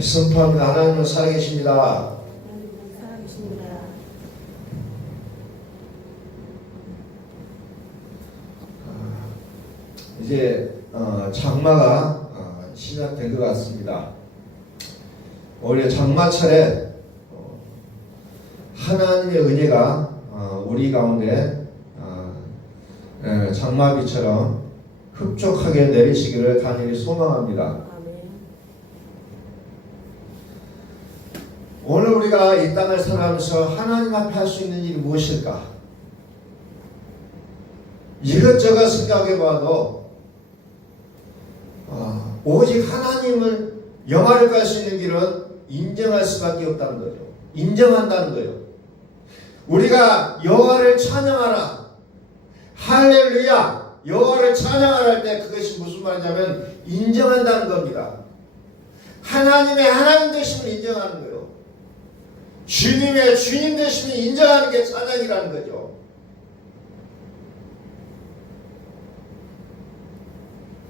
선포합니다. 하나님은 살아계십니다. 이제 장마가 시작된 것 같습니다. 올해 장마철에 하나님의 은혜가 우리 가운데 장마비처럼 흡족하게 내리시기를 간절히 소망합니다. 오늘 우리가 이 땅을 살아가면서 하나님 앞에 할 수 있는 일이 무엇일까? 이것저것 생각해봐도 오직 하나님을 영화를 갈 수 있는 길은 인정할 수밖에 없다는 거죠. 인정한다는 거예요. 우리가 여호와를 찬양하라, 할렐루야, 여호와를 찬양하라 할 때 그것이 무슨 말이냐면 인정한다는 겁니다. 하나님의 하나님 되심을 인정하는 거예요. 주님의 주님 되심을 인정하는 게 찬양이라는 거죠.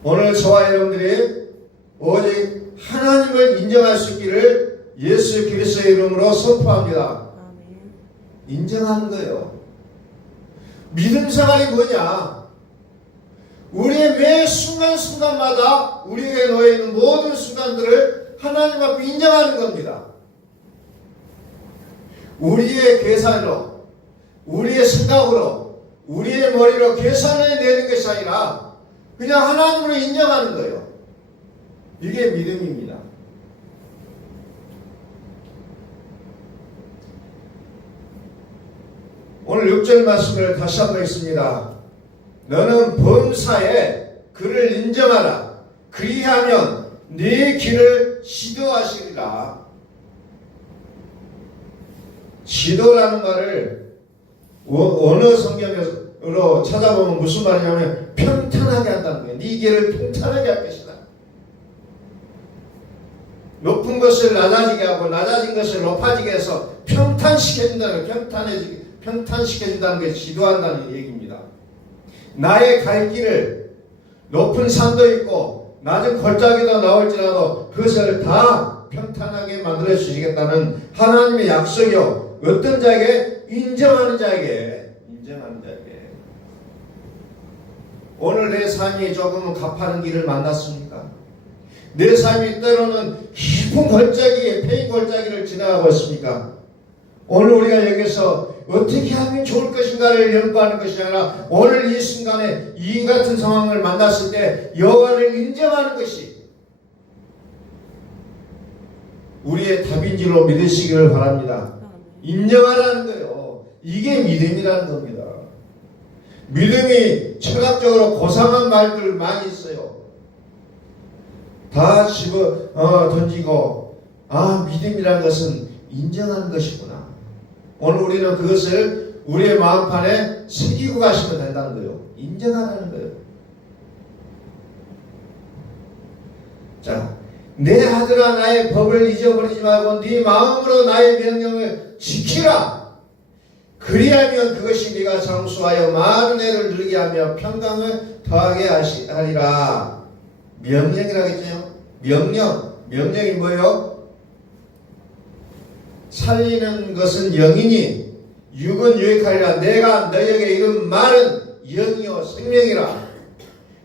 오늘 저와 여러분들이 오직 하나님을 인정할 수 있기를 예수 그리스도의 이름으로 선포합니다. 인정하는 거예요. 믿음 생활이 뭐냐? 우리의 매 순간순간마다 우리에게 놓여있는 모든 순간들을 하나님 앞에 인정하는 겁니다. 우리의 계산으로, 우리의 생각으로, 우리의 머리로 계산을 내는 것이 아니라 그냥 하나님을 인정하는 거예요. 이게 믿음입니다. 오늘 6절 말씀을 다시 한번 읽습니다. 너는 범사에 그를 인정하라. 그리하면 네 길을 지도하시리라. 지도라는 말을 어느 성경으로 찾아보면 무슨 말이냐면 평탄하게 한다는 거예요. 네 길을 평탄하게 할 것이다. 높은 것을 낮아지게 하고 낮아진 것을 높아지게 해서 평탄시켜준다는 거예요. 평탄시켜준다는 게 지도한다는 얘기입니다. 나의 갈 길을 높은 산도 있고 낮은 골짜기도 나올지라도 그것을 다 평탄하게 만들어 주시겠다는 하나님의 약속이요. 어떤 자에게? 인정하는 자에게. 오늘 내 삶이 조금은 가파른 길을 만났습니까? 내 삶이 때로는 깊은 골짜기, 패인 골짜기를 지나가고 있습니까? 오늘 우리가 여기서 어떻게 하면 좋을 것인가를 연구하는 것이 아니라 오늘 이 순간에 이 같은 상황을 만났을 때 여호와를 인정하는 것이 우리의 답인지로 믿으시기를 바랍니다. 인정하라는 거예요. 이게 믿음이라는 겁니다. 믿음이 철학적으로 고상한 말들 많이 있어요. 다 집어 던지고 믿음이라는 것은 인정하는 것이구나. 오늘 우리는 그것을 우리의 마음판에 새기고 가시면 된다는 거예요. 인정하라는 거예요. 자, 내 아들아 나의 법을 잊어버리지 말고 네 마음으로 나의 명령을 지키라. 그리하면 그것이 네가 장수하여 많은 애를 누리게 하며 평강을 더하게 하리라. 명령이라고 했죠. 명령이 뭐예요? 살리는 것은 영이니 육은 유익하리라. 내가 너에게 이른 말은 영이요 생명이라.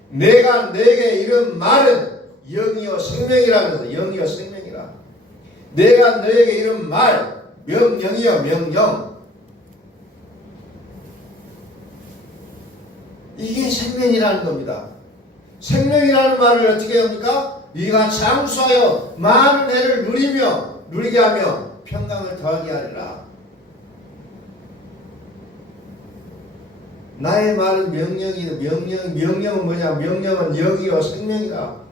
내가 너에게 이른 말은 영이요 생명이라면서 영이요 생명이라. 내가 너에게 이른 말 명령이요 명령. 이게 생명이라는 겁니다. 생명이라는 말을 어떻게 합니까? 네가 장수하여 많은 애를 누리게 하며 평강을 더하게 하리라. 나의 말은 명령은 뭐냐? 명령은 영이요 생명이라.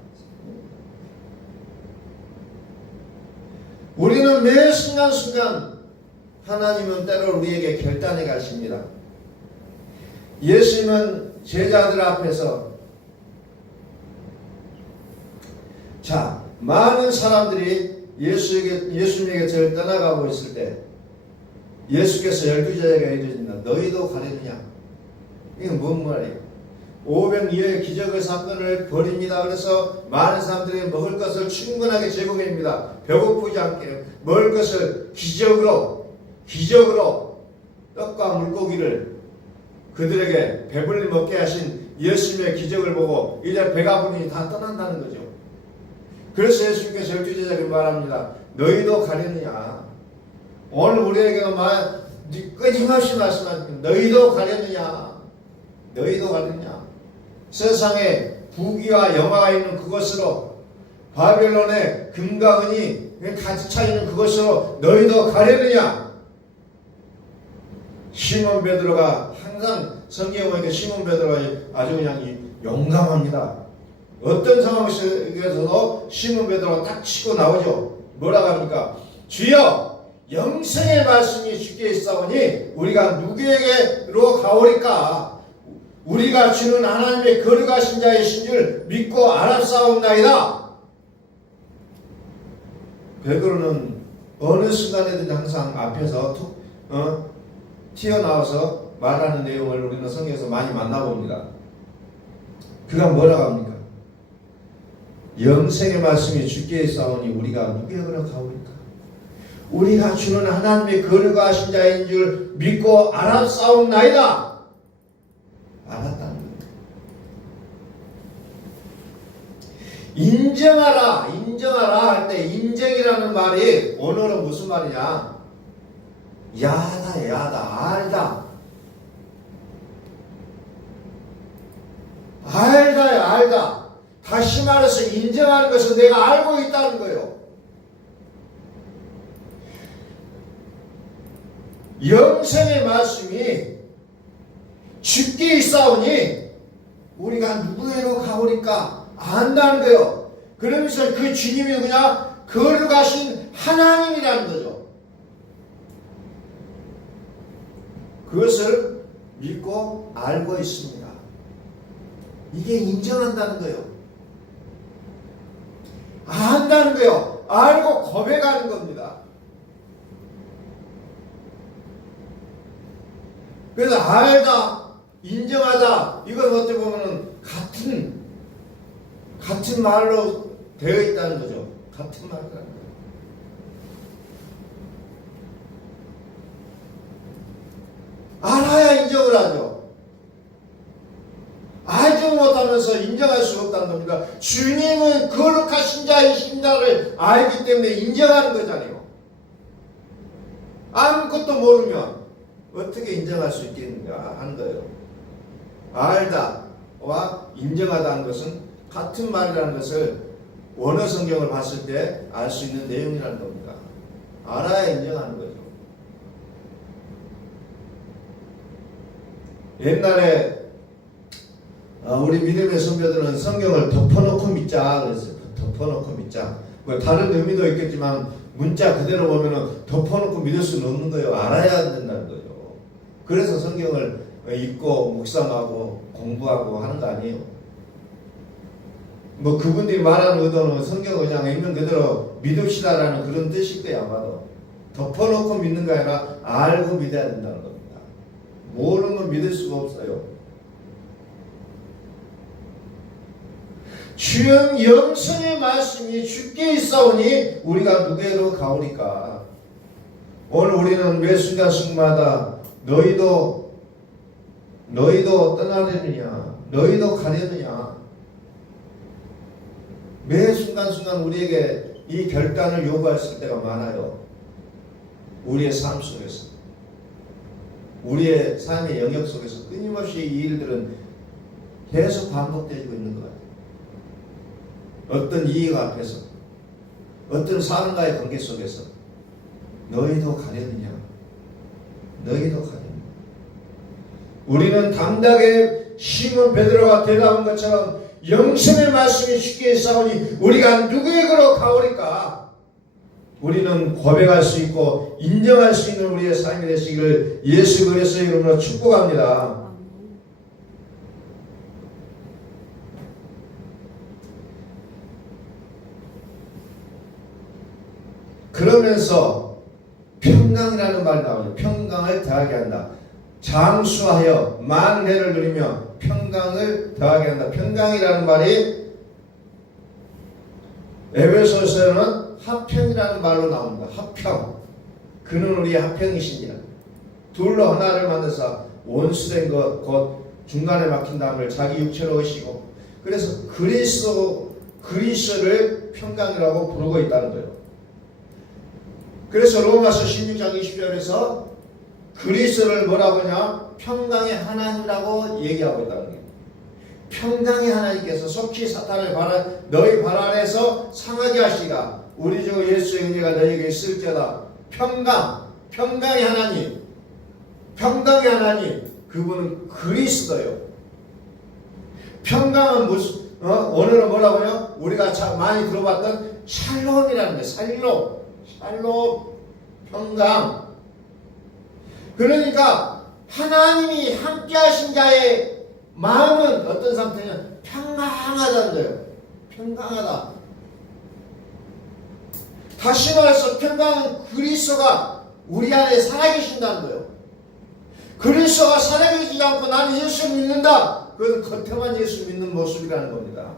우리는 매 순간순간 하나님은 때로 우리에게 결단해 가십니다. 예수님은 제자들 앞에서 많은 사람들이 예수님에게 떠나가고 있을 때 예수께서 12제자에게 이르신다. 너희도 가려느냐? 이건 뭔 말이에요? 500여의 기적의 사건을 벌입니다. 그래서 많은 사람들이 먹을 것을 충분하게 제공합니다. 배고프지 않게 먹을 것을 기적으로 떡과 물고기를 그들에게 배불리 먹게 하신 예수님의 기적을 보고 이제 배가 부르니 다 떠난다는 거죠. 그래서 예수님께서 12제자에게 말합니다. 너희도 가려느냐? 오늘 우리에게도 끊임없이 말씀하십니다. 너희도 가려느냐? 너희도 가려느냐? 세상에 부귀와 영화가 있는 그것으로 바벨론의 금과 은이 가득 차 있는 그것으로 너희도 가려느냐? 시몬 베드로가 항상 성경에 보니까 시몬 베드로가 아주 그냥 용감합니다. 어떤 상황 속에서도 시몬 베드로가 딱 치고 나오죠. 뭐라고 합니까? 주여 영생의 말씀이 주께 있사오니 우리가 누구에게로 가오리까? 우리가 주는 하나님의 거룩하신 자이신 줄 믿고 알았사옵나이다. 베드로는 어느 순간에든 항상 앞에서 튀어나와서 말하는 내용을 우리는 성경에서 많이 만나봅니다. 그가 뭐라고 합니까? 영생의 말씀이 주께 있사오니 우리가 누구에게로 가오리까? 우리가 주는 하나님의 거룩하신 자인 줄 믿고 알았사옵나이다. 알았다는 거예요. 인정하라 할 때 인정이라는 말이 오늘은 무슨 말이냐? 야다. 알다. 다시 말해서 인정하는 것은 내가 알고 있다는 거예요. 영생의 말씀이 주께 있사오니 우리가 누구에로 가오리까 안다는 거예요. 그러면서 그 주님이 누구냐? 거룩하신 하나님이라는 거죠. 그것을 믿고 알고 있습니다. 이게 인정한다는 거예요. 안다는 거예요. 알고 고백하는 겁니다. 그래서 알다, 인정하다, 이건 어떻게 보면 같은 말로 되어 있다는 거죠. 같은 말이라는 거예요. 알아야 인정을 하죠. 알지 못하면서 인정할 수 없다는 겁니다. 주님은 거룩하신 자이신다를 알기 때문에 인정하는 거잖아요. 아무것도 모르면 어떻게 인정할 수 있겠는가 하는 거예요. 알다와 인정하다는 것은 같은 말이라는 것을 원어 성경을 봤을 때 알 수 있는 내용이라는 겁니다. 알아야 인정하는 거죠. 옛날에 우리 믿음의 선배들은 성경을 덮어놓고 믿자 그랬어요. 덮어놓고 믿자. 뭐 다른 의미도 있겠지만 문자 그대로 보면은 덮어놓고 믿을 수는 없는 거예요. 알아야 된다는 거예요. 그래서 성경을 읽고 묵상하고 공부하고 하는 거 아니에요. 뭐 그분들이 말하는 의도는 성경을 그냥 읽는 그대로 믿읍시다라는 그런 뜻일 거예요. 아마도 덮어놓고 믿는 게 아니라 알고 믿어야 된다는 겁니다. 모르면 믿을 수가 없어요. 주영 영성의 말씀이 주께 있사오니 우리가 누구에로 가오리까? 오늘 우리는 매 순간순간마다 너희도 떠나려느냐? 너희도 가려느냐? 매 순간순간 우리에게 이 결단을 요구했을 때가 많아요. 우리의 삶 속에서, 우리의 삶의 영역 속에서 끊임없이 이 일들은 계속 반복되고 있는 것 같아요. 어떤 이익 앞에서, 어떤 사람과의 관계 속에서 너희도 가려느냐? 너희도 가려느냐? 우리는 당당하게 시몬 베드로가 대답한 것처럼 영생의 말씀이 주께 있사오니 우리가 누구에게로 가오리까? 우리는 고백할 수 있고 인정할 수 있는 우리의 삶이 되시기를 예수 그리스도의 이름으로 축복합니다. 그러면서 평강이라는 말이 나오죠. 평강을 더하게 한다. 장수하여 많은 해를 누리며 평강을 더하게 한다. 평강이라는 말이 에베소서에는 화평이라는 말로 나옵니다. 화평. 그는 우리의 화평이시니라. 둘로 하나를 만들어서 원수된 것 곧 중간에 막힌 담을 자기 육체로 오시고, 그래서 그리스도를 평강이라고 부르고 있다는 거예요. 그래서 로마서 16장 20절에서 그리스도를 뭐라고 하냐? 평강의 하나님이라고 얘기하고 있다는 거예요. 평강의 하나님께서 속히 사탄을 너희 발 아래에서 상하게 하시가 우리 주 예수의 은혜가 너희에게 있을지어다. 평강의 하나님, 평강의 하나님, 그분은 그리스도요. 평강은 무슨 오늘은 뭐라고 해요? 우리가 많이 들어봤던 샬롬이라는 거예요. 샬롬, 평강. 그러니까 하나님이 함께 하신 자의 마음은 어떤 상태냐? 평강하다는 거예요. 평강하다. 다시 말해서 평강은 그리스도가 우리 안에 살아계신다는 거예요. 그리스도가 살아계시지 않고 나는 예수를 믿는다. 그건 겉에만 예수 믿는 모습이라는 겁니다.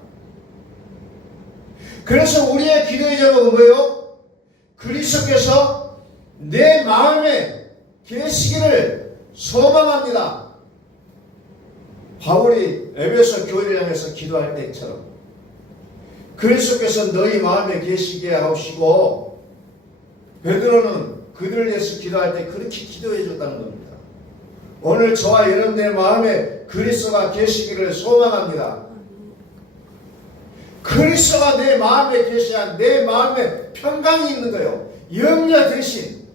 그래서 우리의 기도의 제목은 뭐예요? 그리스도께서 내 마음에 계시기를 소망합니다. 바울이 에베소 교회를 향해서 기도할 때처럼 그리스도께서 너희 마음에 계시게 하시고, 베드로는 그들을 위해서 기도할 때 그렇게 기도해 줬다는 겁니다. 오늘 저와 여러분의 마음에 그리스도가 계시기를 소망합니다. 그리스도가 내 마음에 계셔야 내 마음에 평강이 있는 거예요. 염려 대신,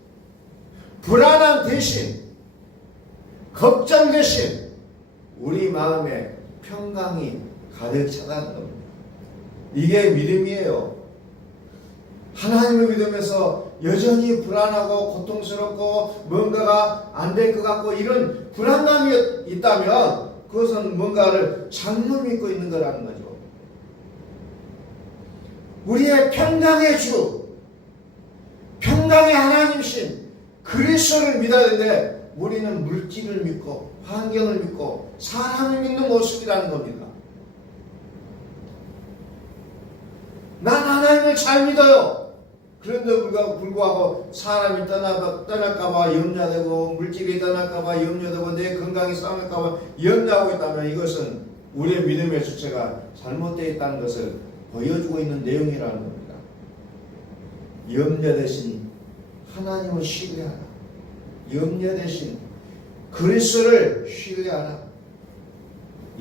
불안함 대신, 걱정 대신 우리 마음에 평강이 가득 차다는 겁니다. 이게 믿음이에요. 하나님을 믿으면서 여전히 불안하고 고통스럽고 뭔가가 안 될 것 같고 이런 불안감이 있다면 그것은 뭔가를 잘못 믿고 있는 거라는 거죠. 우리의 평강의 주, 평강의 하나님이신 그리스도를 믿어야 되는데 우리는 물질을 믿고 환경을 믿고 사람을 믿는 모습이라는 겁니다. 난 하나님을 잘 믿어요. 그런데 불구하고 사람이 떠날까봐 염려되고 물질이 떠날까봐 염려되고 내 건강이 상할까봐 염려하고 있다면 이것은 우리의 믿음의 주체가 잘못되어 있다는 것을 보여주고 있는 내용이라는 겁니다. 염려 대신 하나님을 신뢰하라. 염려 대신 그리스도를 신뢰하라.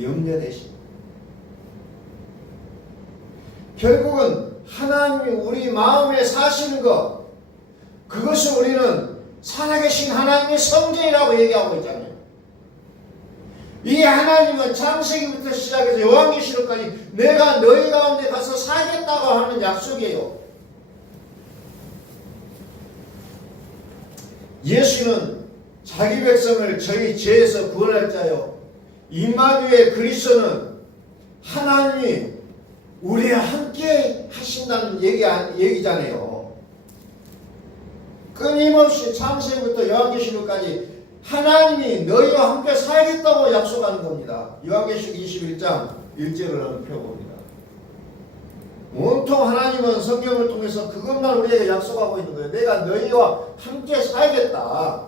염려 대신. 결국은 하나님이 우리 마음에 사시는 것, 그것을 우리는 살아계신 하나님의 성전이라고 얘기하고 있잖아요. 이 하나님은 창세기부터 시작해서 요한계시록까지 내가 너희 가운데 가서 살겠다고 하는 약속이에요. 예수는 자기 백성을 저희 죄에서 구원할 자요, 임마누엘 그리스도는 하나님이 우리와 함께 하신다는 얘기잖아요. 끊임없이 창세기부터 요한계시록까지 하나님이 너희와 함께 살겠다고 약속하는 겁니다. 요한계시록 21장 1절을 한번 펴봅니다. 온통 하나님은 성경을 통해서 그것만 우리에게 약속하고 있는 거예요. 내가 너희와 함께 살겠다.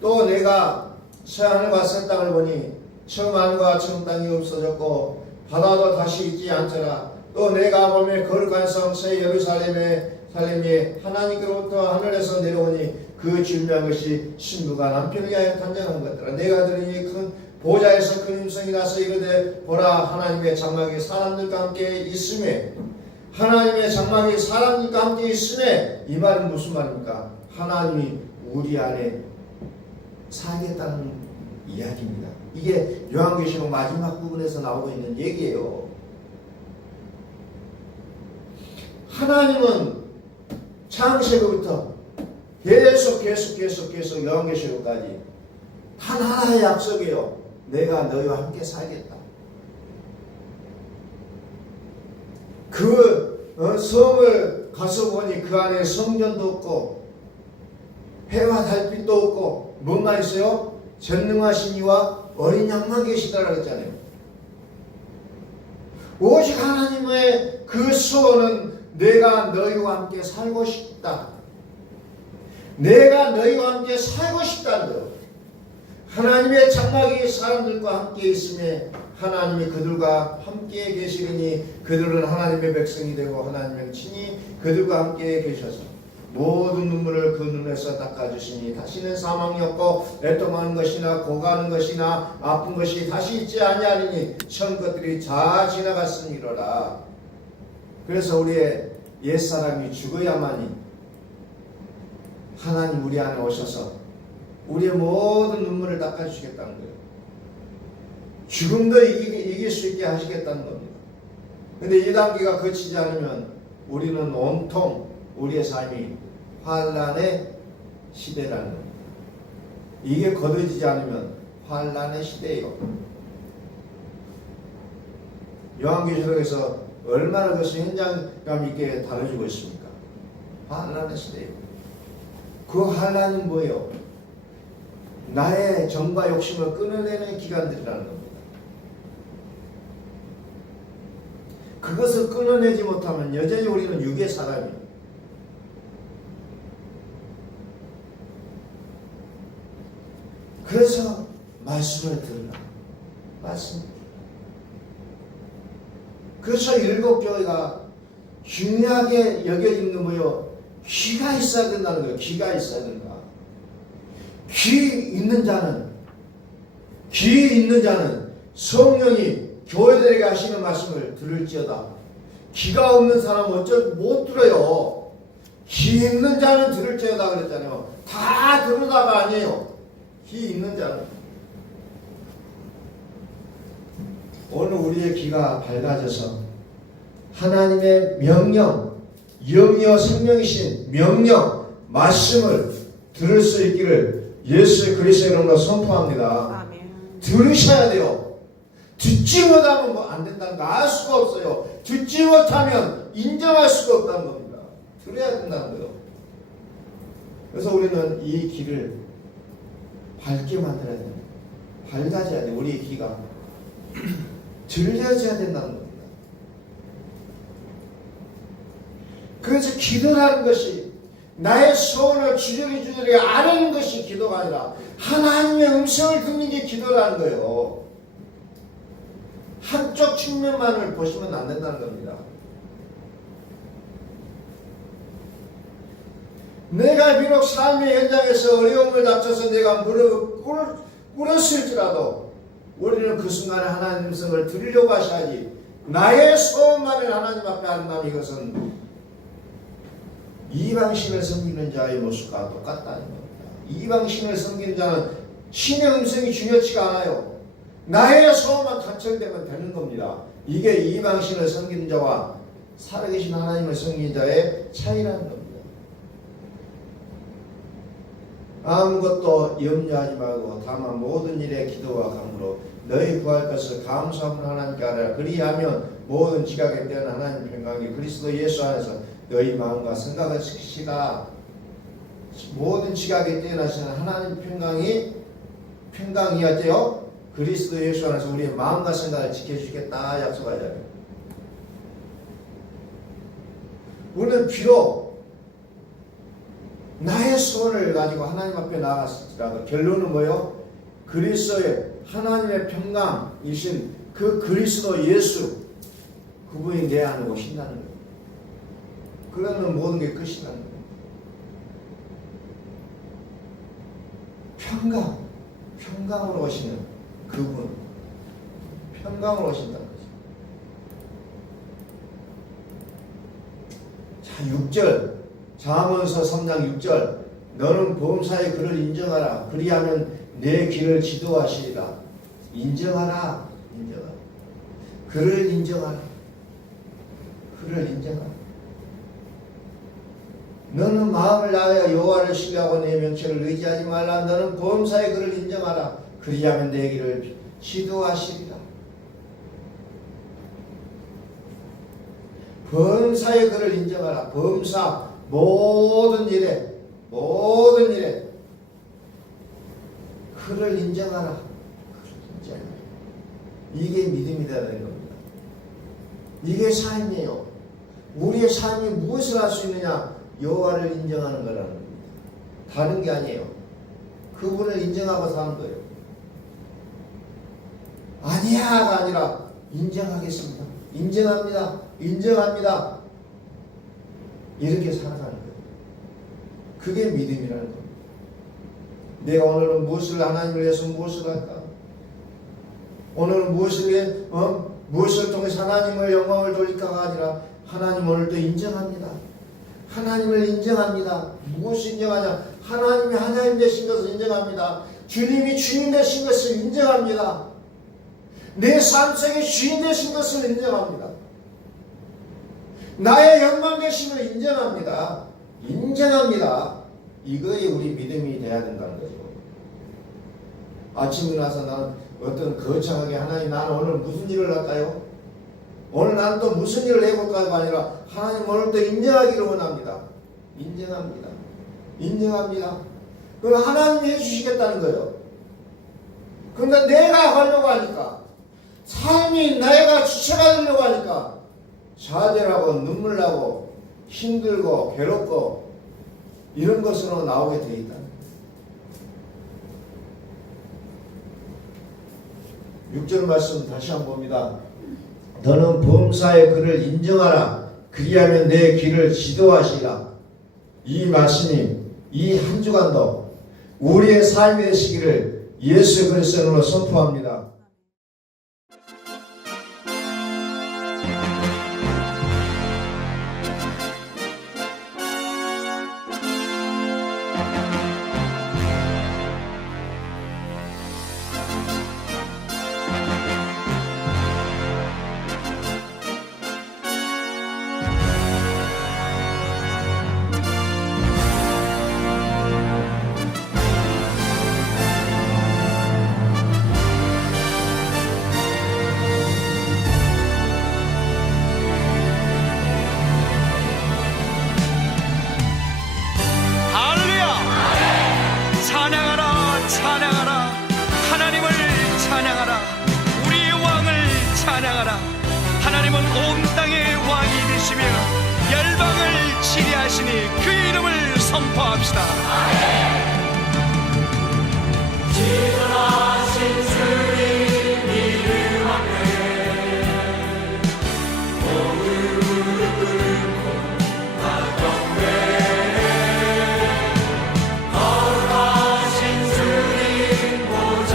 또 내가 새 하늘과 새 땅을 보니 처음 하늘과 처음 땅이 없어졌고 바다도 다시 있지 않더라. 또 내가 보며 거룩한 성 새 예루살렘이 하나님께로부터 하늘에서 내려오니 그 진미한 것이 신부가 남편에게 하여 단장한 것더라. 내가 들으니 큰 보좌에서 큰 음성이 나서 이르되 보라, 하나님의 장막이 사람들과 함께 있음에, 하나님의 장막이 사람들과 함께 있음에, 이 말은 무슨 말입니까? 하나님이 우리 안에 살겠다는 이야기입니다. 이게 요한계시록 마지막 부분에서 나오고 있는 얘기예요. 하나님은 창세기부터 계속 요한계시록까지 단 하나의 약속이에요. 내가 너희와 함께 살겠다. 그 성을 가서 보니 그 안에 성전도 없고 해와 달빛도 없고 뭔가 있어요? 전능하신 이와 어린 양만 계시다라고 했잖아요. 오직 하나님의 그 소원은 내가 너희와 함께 살고 싶다. 내가 너희와 함께 살고 싶다는 거예요. 하나님의 장막이 사람들과 함께 있음에 하나님이 그들과 함께 계시리니 그들은 하나님의 백성이 되고 하나님의 친히 그들과 함께 계셔서 모든 눈물을 그 눈에서 닦아주시니 다시는 사망이 없고 애통하는 것이나 고가는 것이나 아픈 것이 다시 있지 아니하리니 전 것들이 다 지나갔으니로라. 그래서 우리의 옛사람이 죽어야만이 하나님 우리 안에 오셔서 우리의 모든 눈물을 닦아주시겠다는 거예요. 죽음도 이길 수 있게 하시겠다는 겁니다. 근데 이 단계가 거치지 않으면 우리는 온통 우리의 삶이 환란의 시대라는 겁니다. 이게 거둬지지 않으면 환란의 시대예요. 요한계시록에서 얼마나 그것을 현장감 있게 다뤄주고 있습니까? 환란의 시대예요. 그 환란은 뭐예요? 나의 정과 욕심을 끊어내는 기간들이라는 겁니다. 그것을 끊어내지 못하면 여전히 우리는 육의 사람이에요. 그래서 말씀을 들으라. 말씀. 그래서 일곱 교회가 중요하게 여겨지는 게 뭐예요? 귀가 있어야 된다는 거예요. 귀가 있어야 된다. 귀 있는 자는 성령이 교회들에게 하시는 말씀을 들을지어다. 귀가 없는 사람은 어쩔 못 들어요. 귀 있는 자는 들을지어다 그랬잖아요. 다 들으다가 아니에요. 귀 있는 자는. 오늘 우리의 귀가 밝아져서 하나님의 명령, 영이요 생명이신 명령, 말씀을 들을 수 있기를 예수 그리스도의 이름으로 선포합니다. 아멘. 들으셔야 돼요. 듣지 못하면 뭐 안 된다는 거 알 수가 없어요. 듣지 못하면 인정할 수가 없다는 겁니다. 들어야 된다는 거예요. 그래서 우리는 이 길을 밝게 만들어야 됩니다. 밝아져야 돼요. 우리의 귀가 들려져야 된다는 겁니다. 그래서 기도라는 것이 나의 소원을 주저리 아는 것이 기도가 아니라 하나님의 음성을 듣는 게 기도라는 거예요. 한쪽 측면만을 보시면 안 된다는 겁니다. 내가 비록 삶의 현장에서 어려움을 닥쳐서 내가 무릎을 꿇었을지라도 우리는 그 순간에 하나님의 음성을 들으려고 하셔야지. 나의 소원만을 하나님 앞에 한다면 이것은 이방신을 섬기는 자의 모습과 똑같다는 겁니다. 이방신을 섬기는 자는 신의 음성이 중요치가 않아요. 나의 소원만 간청되면 되는 겁니다. 이게 이방신을 섬기는 자와 살아계신 하나님을 섬기는 자의 차이라는 겁니다. 아무것도 염려하지 말고 다만 모든 일에 기도와 간구로 너희 구할 것을 감사함으로 하나님께 하라. 그리하면 모든 지각에 대한 하나님 평강이 그리스도 예수 안에서 너희 마음과 생각을 지키시라. 모든 지각에 뛰어나시는 하나님 평강이었죠. 그리스도 예수 안에서 우리의 마음과 생각을 지켜주겠다 약속하잖아요. 우리는 비록 나의 소원을 가지고 하나님 앞에 나갔을지라도 결론은 뭐예요? 그리스도의 하나님의 평강이신 그 그리스도 예수 그분이 내 안에 오신다는 거예요. 그러면 모든 게 끝이라는 거예요. 평강으로 오시는 그분, 평강으로 오신다는 거죠. 자, 6절 잠언서 3장 6절 너는 범사의 그를 인정하라. 그리하면 내 길을 지도하시리라. 인정하라. 그를 인정하라. 너는 마음을 다하여 여호와를 신뢰하고 내 명철을 의지하지 말라. 너는 범사의 그를 인정하라. 그리하면 내 길을 지도하시리라. 범사의 그를 인정하라. 범사 모든 일에 그를 인정하라. 이게 믿음이 되는 겁니다. 이게 삶이에요. 우리의 삶이 무엇을 할 수 있느냐? 여호와를 인정하는 거라는 겁니다. 다른 게 아니에요. 그분을 인정하고 사는 거예요. 아니야가 아니라 인정하겠습니다. 인정합니다. 인정합니다. 이렇게 살아가는 거예요. 그게 믿음이라는 겁니다. 내가 오늘은 무엇을 하나님을 위해서 무엇을 할까? 오늘은 무엇을 통해서 하나님의 영광을 돌릴까가 아니라 하나님 오늘도 인정합니다. 하나님을 인정합니다. 무엇을 인정하냐? 하나님이 하나님 되신 것을 인정합니다. 주님이 주님 되신 것을 인정합니다. 내 삶 속에 주인 되신 것을 인정합니다. 나의 영광 되심을 인정합니다. 인정합니다. 이거에 우리 믿음이 돼야 된다는 거죠. 아침 일어나서 나는 어떤 거창하게 하나님 나는 오늘 무슨 일을 할까요? 오늘 나는 또 무슨 일을 해볼까가 아니라 하나님 오늘도 인정하기를 원합니다. 인정합니다. 인정합니다. 그럼 하나님이 해주시겠다는 거예요. 그런데 내가 하려고 하니까 삶이 내가 주체가 되려고 하니까 좌절하고 눈물 나고 힘들고 괴롭고 이런 것으로 나오게 되어 있다. 6절 말씀 다시 한번 봅니다. 너는 범사의 그를 인정하라. 그리하면 내 길을 지도하시라. 이 말씀이 이 한 주간도 우리의 삶이 되시기를 예수 그리스도로 선포합니다. 하나님은 온 땅의 왕이 되시며 열방을 치리하시니 그의 이름을 선포합시다. 지존하신 주님 이름 앞에 무릎 꿇고 나경배 거룩하신 주님 보좌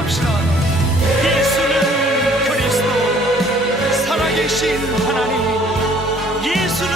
고백합시다. 예수는 그리스도, 살아계신 하나님. 예수는